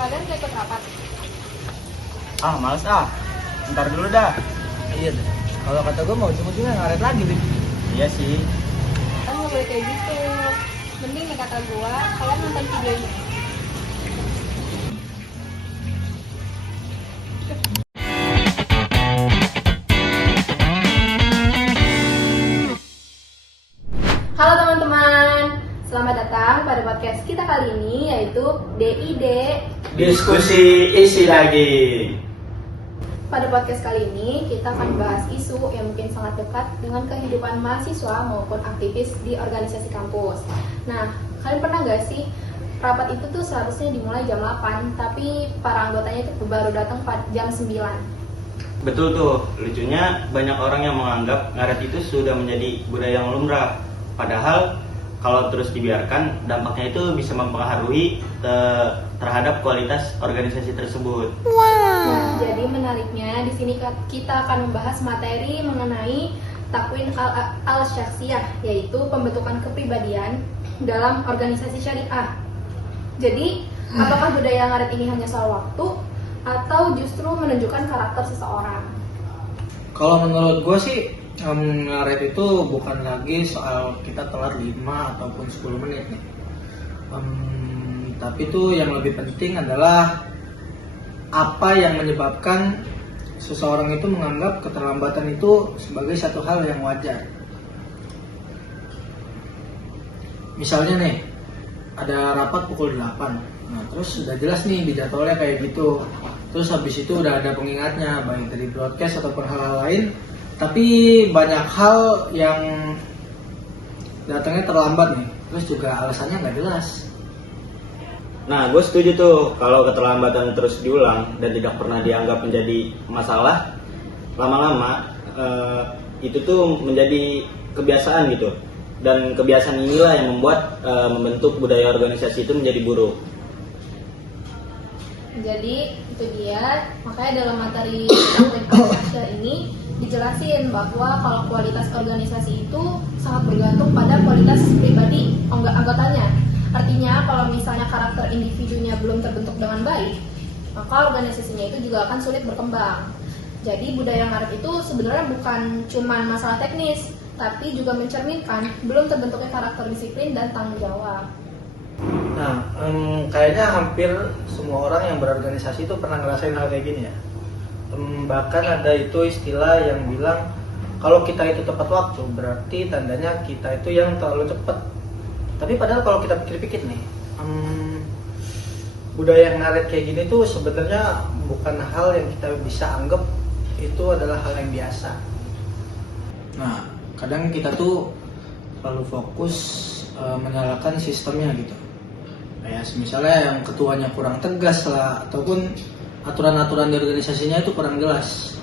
kalian gak ikut rapat? Ah, males ah. Ntar dulu dah. Iya deh. Kalau kata gue mau ujung-ujungnya ngaret lagi, Bin. Iya sih. Kan nggak boleh kayak gitu. Mending nih kata gua, kalian nonton videonya. Halo teman-teman, selamat datang pada podcast kita kali ini, yaitu DID. Diskusi isi daging. Pada podcast kali ini kita akan bahas isu yang mungkin sangat dekat dengan kehidupan mahasiswa maupun aktivis di organisasi kampus. Nah, kalian pernah nggak sih rapat itu tuh seharusnya dimulai jam 8, tapi para anggotanya itu baru datang jam 9. Betul tuh, lucunya banyak orang yang menganggap ngaret itu sudah menjadi budaya yang lumrah. Padahal kalau terus dibiarkan, dampaknya itu bisa mempengaruhi terhadap kualitas organisasi tersebut. Nah, jadi menariknya di sini kita akan membahas materi mengenai takwin al-syakhsiyah, yaitu pembentukan kepribadian dalam organisasi syariah. Jadi, apakah budaya ngaret ini hanya soal waktu atau justru menunjukkan karakter seseorang? Kalau menurut gue sih, ngaret itu bukan lagi soal kita telat 5 ataupun 10 menit nih. Tapi itu yang lebih penting adalah apa yang menyebabkan seseorang itu menganggap keterlambatan itu sebagai satu hal yang wajar. Misalnya nih, ada rapat pukul 8. Nah, terus sudah jelas nih di jadwalnya kayak gitu. Terus habis itu udah ada pengingatnya, baik dari broadcast ataupun hal-hal lain. Tapi banyak hal yang datangnya terlambat nih. Terus juga alasannya nggak jelas. Nah, gue setuju tuh kalau keterlambatan terus diulang dan tidak pernah dianggap menjadi masalah, lama-lama itu tuh menjadi kebiasaan gitu. Dan kebiasaan inilah yang membuat membentuk budaya organisasi itu menjadi buruk. Jadi itu dia, makanya dalam materi takwin al-syakhsiyah ini dijelasin bahwa kalau kualitas organisasi itu sangat bergantung pada kualitas pribadi anggotanya. Artinya kalau misalnya karakter individunya belum terbentuk dengan baik, maka organisasinya itu juga akan sulit berkembang. Jadi budaya ngaret itu sebenarnya bukan cuma masalah teknis, tapi juga mencerminkan belum terbentuknya karakter disiplin dan tanggung jawab. Nah, kayaknya hampir semua orang yang berorganisasi itu pernah ngerasain hal kayak gini ya. Bahkan ada itu istilah yang bilang kalau kita itu tepat waktu, berarti tandanya kita itu yang terlalu cepat. Tapi padahal kalau kita pikir-pikir nih, budaya ngaret kayak gini tuh sebenarnya bukan hal yang kita bisa anggap itu adalah hal yang biasa. Nah, kadang kita tuh terlalu fokus menyalahkan sistemnya gitu. Kayak misalnya yang ketuanya kurang tegas lah, ataupun aturan-aturan di organisasinya itu kurang jelas.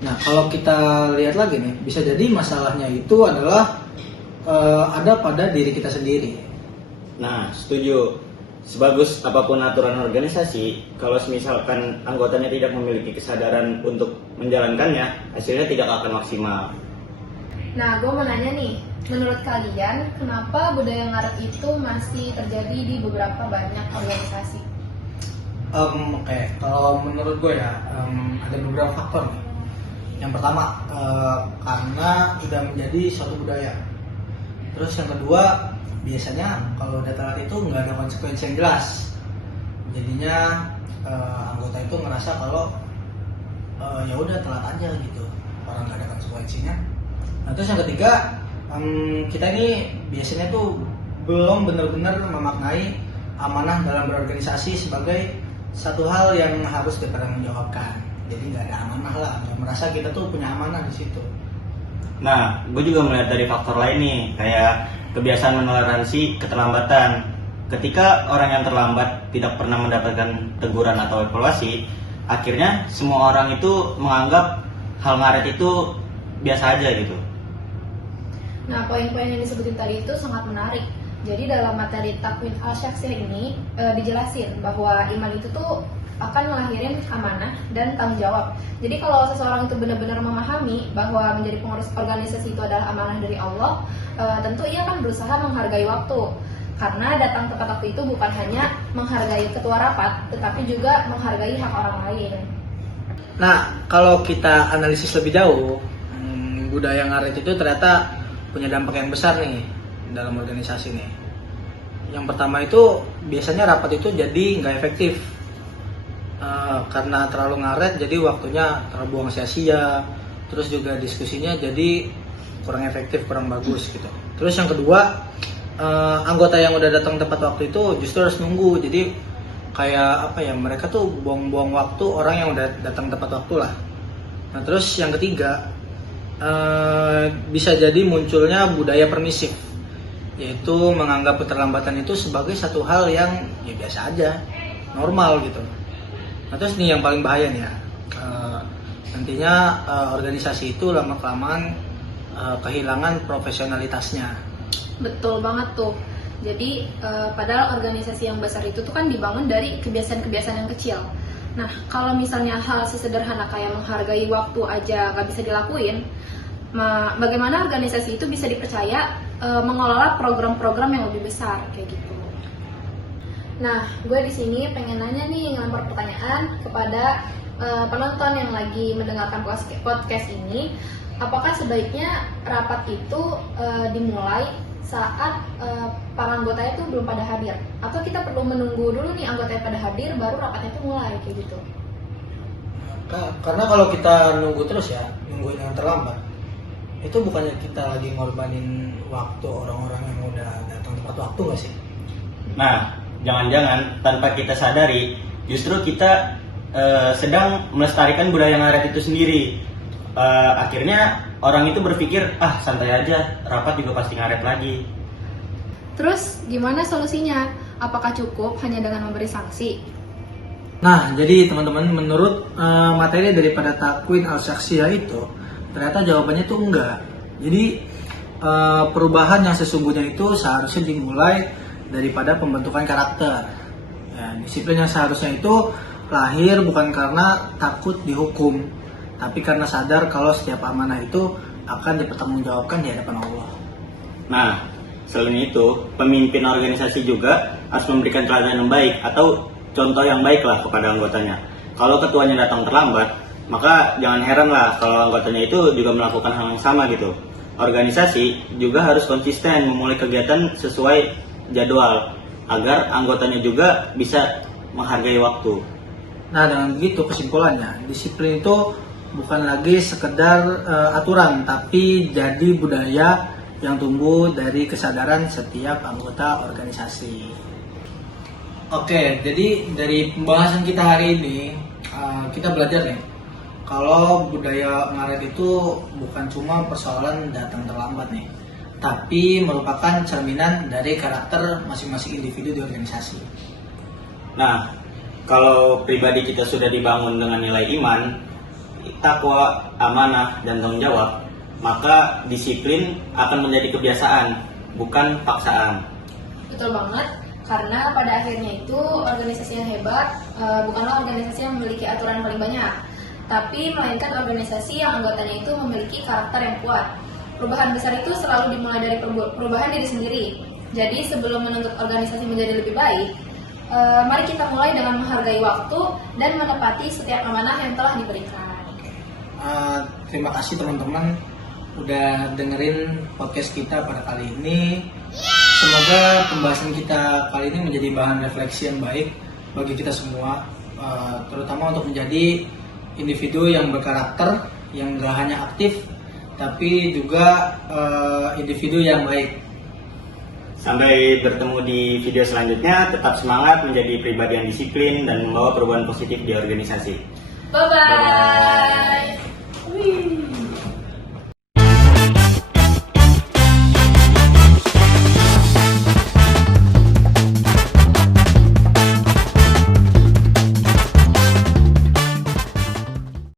Nah, kalau kita lihat lagi nih, bisa jadi masalahnya itu adalah ada pada diri kita sendiri. Nah, setuju. Sebagus apapun aturan organisasi, kalau misalkan anggotanya tidak memiliki kesadaran untuk menjalankannya, hasilnya tidak akan maksimal. Nah, gue mau nanya nih, menurut kalian kenapa budaya ngaret itu masih terjadi di beberapa banyak organisasi? Oke, kalau menurut gue ya ada beberapa faktor. Yang pertama karena sudah menjadi suatu budaya. Terus yang kedua, biasanya kalau udah telat itu nggak ada konsekuensi yang jelas. Jadinya anggota itu ngerasa kalau ya udah telat aja gitu, orang nggak ada konsekuensinya. Nah, terus yang ketiga, kita ini biasanya tuh belum benar-benar memaknai amanah dalam berorganisasi sebagai satu hal yang harus dipertanggungjawabkan. Jadi nggak ada amanah lah, nggak merasa kita tuh punya amanah di situ. Nah, gue juga melihat dari faktor lain nih, kayak kebiasaan menoleransi keterlambatan. Ketika orang yang terlambat tidak pernah mendapatkan teguran atau evaluasi, akhirnya semua orang itu menganggap hal ngaret itu biasa aja gitu. Nah, poin-poin yang disebutin tadi itu sangat menarik. Jadi dalam materi takwin al-syakhsiyah ini dijelasin bahwa iman itu tuh akan melahirin amanah dan tanggung jawab. Jadi kalau seseorang itu benar-benar memahami bahwa menjadi pengurus organisasi itu adalah amanah dari Allah, tentu ia akan berusaha menghargai waktu. Karena datang tepat waktu itu bukan hanya menghargai ketua rapat, tetapi juga menghargai hak orang lain. Nah, kalau kita analisis lebih jauh, budaya ngaret itu ternyata punya dampak yang besar nih dalam organisasi nih. Yang pertama itu biasanya rapat itu jadi nggak efektif. Karena terlalu ngaret jadi waktunya terbuang sia-sia, terus juga diskusinya jadi kurang efektif, kurang bagus gitu. Terus yang kedua, anggota yang udah datang tepat waktu itu justru harus nunggu, jadi kayak apa ya, mereka tuh buang-buang waktu orang yang udah datang tepat waktu lah. Nah terus yang ketiga, bisa jadi munculnya budaya permisif, yaitu menganggap keterlambatan itu sebagai satu hal yang ya biasa aja, normal gitu. Nah terus nih yang paling bahaya nih ya, nantinya organisasi itu lama-kelamaan kehilangan profesionalitasnya. Betul banget tuh. Jadi padahal organisasi yang besar itu tuh kan dibangun dari kebiasaan-kebiasaan yang kecil. Nah kalau misalnya hal sesederhana kayak menghargai waktu aja nggak bisa dilakuin, bagaimana organisasi itu bisa dipercaya mengelola program-program yang lebih besar kayak gitu. Nah, gue di sini pengen nanya nih, ngelempar pertanyaan kepada penonton yang lagi mendengarkan podcast ini, apakah sebaiknya rapat itu dimulai saat para anggotanya itu belum pada hadir, atau kita perlu menunggu dulu nih anggotanya pada hadir baru rapatnya itu mulai kayak gitu? Karena kalau kita nunggu terus ya, nungguin yang terlambat, itu bukannya kita lagi ngorbanin waktu orang-orang yang udah datang tepat waktu nggak sih? Nah, jangan-jangan tanpa kita sadari justru kita sedang melestarikan budaya ngaret itu sendiri. Akhirnya orang itu berpikir, santai aja, rapat juga pasti ngaret lagi. Terus gimana solusinya? Apakah cukup hanya dengan memberi sanksi? Nah, jadi teman-teman, menurut materi daripada Takwin Al-Syakhsiyah itu, ternyata jawabannya tuh enggak. Jadi perubahan yang sesungguhnya itu seharusnya dimulai daripada pembentukan karakter. Ya, disiplin yang seharusnya itu lahir bukan karena takut dihukum, tapi karena sadar kalau setiap amanah itu akan dipertanggungjawabkan di hadapan Allah. Nah, selain itu, pemimpin organisasi juga harus memberikan teladan yang baik atau contoh yang baik lah kepada anggotanya. Kalau ketuanya datang terlambat, maka jangan heran lah kalau anggotanya itu juga melakukan hal yang sama gitu. Organisasi juga harus konsisten memulai kegiatan sesuai jadwal agar anggotanya juga bisa menghargai waktu. Nah, dengan begitu kesimpulannya, disiplin itu bukan lagi sekedar aturan, tapi jadi budaya yang tumbuh dari kesadaran setiap anggota organisasi. Oke, jadi dari pembahasan kita hari ini, kita belajar nih, kalau budaya ngaret itu bukan cuma persoalan datang terlambat nih, tapi merupakan cerminan dari karakter masing-masing individu di organisasi. Nah, kalau pribadi kita sudah dibangun dengan nilai iman, takwa, amanah, dan tanggung jawab, maka disiplin akan menjadi kebiasaan, bukan paksaan. Betul banget, karena pada akhirnya itu organisasi yang hebat bukanlah organisasi yang memiliki aturan paling banyak, tapi melainkan organisasi yang anggotanya itu memiliki karakter yang kuat. Perubahan besar itu selalu dimulai dari perubahan diri sendiri. Jadi sebelum menuntut organisasi menjadi lebih baik, mari kita mulai dengan menghargai waktu dan menepati setiap amanah yang telah diberikan. Terima kasih teman-teman udah dengerin podcast kita pada kali ini. Semoga pembahasan kita kali ini menjadi bahan refleksi yang baik bagi kita semua, terutama untuk menjadi individu yang berkarakter, yang gak hanya aktif tapi juga individu yang baik. Sampai bertemu di video selanjutnya, tetap semangat menjadi pribadi yang disiplin dan membawa perubahan positif di organisasi. Bye-bye.